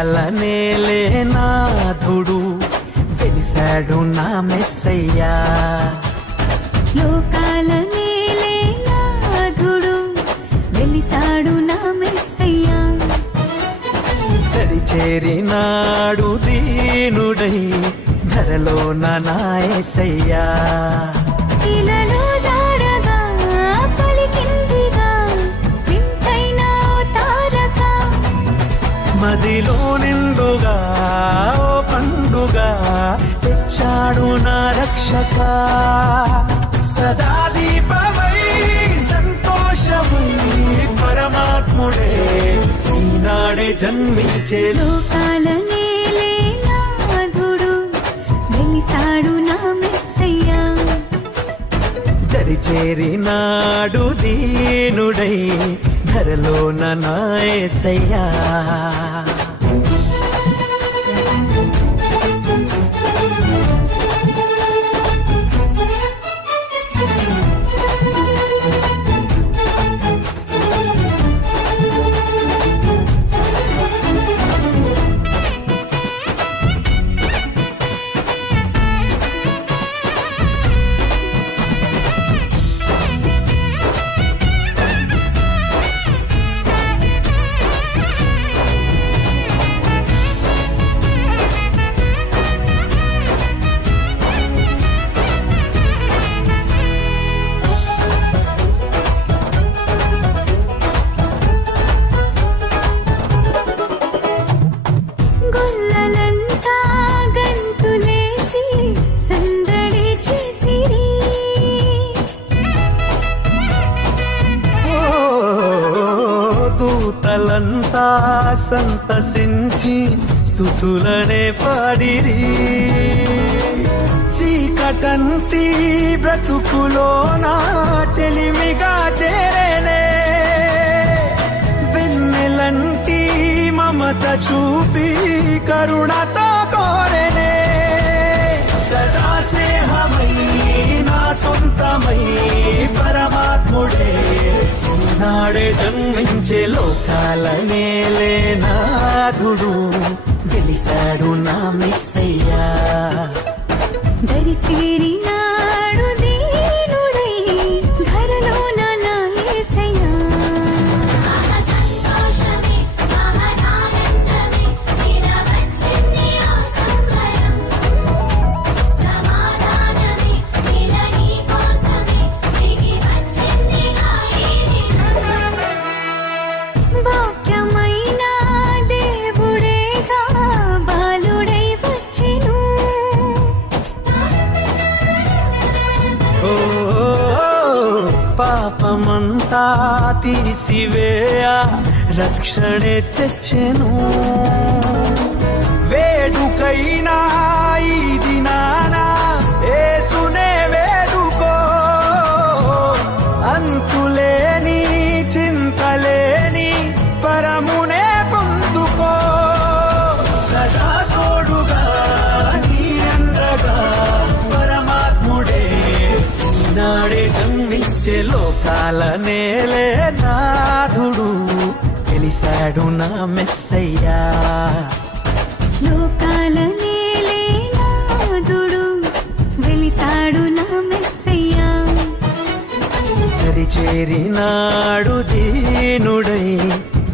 లోకాల నేలే నాథుడు వెలిసాడు నా మెస్సయ్యా. లోకాల నేలే నాథుడు వెలిసాడు నా మెస్సయ్యా. దరి చేరినాడు దీనుడై ధరలో నా యేసయ్యా. ఇలలో జాడగా పలికిందిగా వింతైన తారక, మదిలో నిండుగా ఓ పండుగ తెచ్చాడు నా రక్షక. సదా దీపమై సంతోషమై పరమాత్ముడే ఈనాడే జన్మించే. లోకాల నేలే నాథుడు వెలిసాడు నా మెస్సయ్యా. దరి చేరినాడు దీనుడై ధరలో నా యేసయ్యా. గొల్లలంతా గంతులేసి సందడి చేసిరి. దూతలంతా సంతసించి స్తుతులనే పాడిరి. చీకటంటి బ్రతుకులోన చెలిమిగా చేరేనే. వెన్నెలంటి మమత చూపి కరుణతో కోరెనే. సదా స్నేహమై నా సొంతమై పరమాత్ముడే నాడే జన్మించే. లోకాల నేలే నాథుడు వెలిసాడు నా మెస్సయ్యా. దరి చేరినాడు దీనుడై ధరలో నా యేసయ్యా. వాక్యమైన దేవుడేగా బాలుడై వచ్చెను. ఓ పాపమంతా తీసివేయ రక్షణే తెచ్చెను. వేడుకైనా ఈ దినాన యేసునే వేడుకో. అంతులేని చింతలేని పరమునే పొందుకో. సదా తోడుగా నీ అండగా పరమాత్ముడే నాడే జన్మించే. లోకాల నేలే నాథుడు వెలిసాడు నా మెస్సయ్యా. లోకాల నేలే నాథుడు వెలిసాడు నా మెస్సయ్యా. దరి చేరినాడు దీనుడై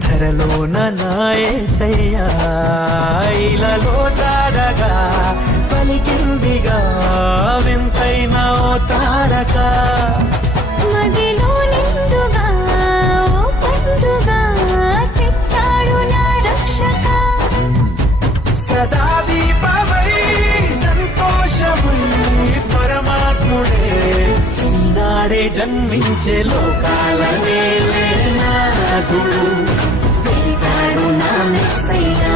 ధరలో నా యేసయ్యా. ఇలలో జాడగా పలికిందిగా వింతైన ఓ తారక. మదిలో నిండుగా ఓ పండుగ తెచ్చాడు నా రక్షక. సదా దీపమై సంతోషమై పరమాత్ముడే ఈనాడే జన్మించే. లోకాల నేలే నాథుడు వెలిసాడు నా మెస్సయ్యా.